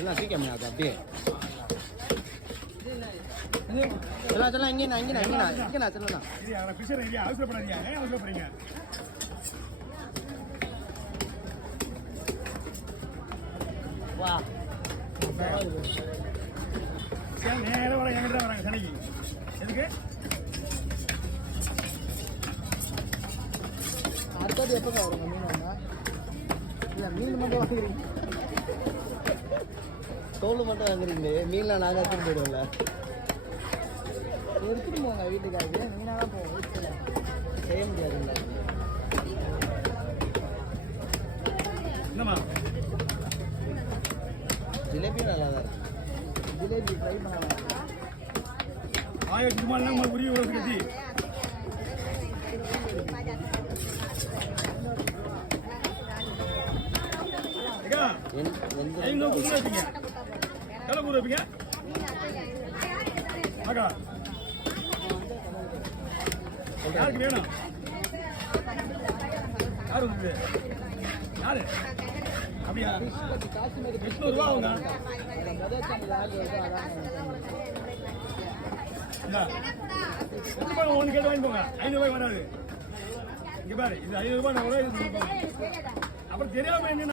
எல்லாம் சீக்கிரம் அது அப்படியே எல்லாம் இங்கேண்ணா சொல்லலாம். அவசரப்படாதீங்க, அவசரப்படுறீங்க. வா நேரம் வர எங்கிட்ட வராங்க சனிக்கு. எதுக்கு அடுத்தது எப்போ வருங்க மீன் வாங்க? இல்லை மீன் மட்டும் வாங்குறீங்க, தோல் மட்டும் வாங்குறீங்களே, மீன்லாம் நாங்கள் எடுத்துட்டு போயிடுவோம்ல. எடுத்துட்டு போங்க வீட்டுக்காக, மீனாக தான் போவோம். வீட்டில் செய்ய முடியாதுல்ல. என்னம்மா ஜிலேபியும் நல்லா தான் இருக்கு. ஜிலேபி ட்ரை பண்ணலாம். சும்மா உரிய உறவு கட்டி யாருக்கு வேணும்? யாரு யாரு அப்படியா? 800 ரூபா ஆகுங்க. ஒன்று கேட்டு வாங்கி போங்க. 500 ரூபாய் வராது. இங்க பாரு, இது 500 ரூபாய். அப்புறம் தெரியாம என்ன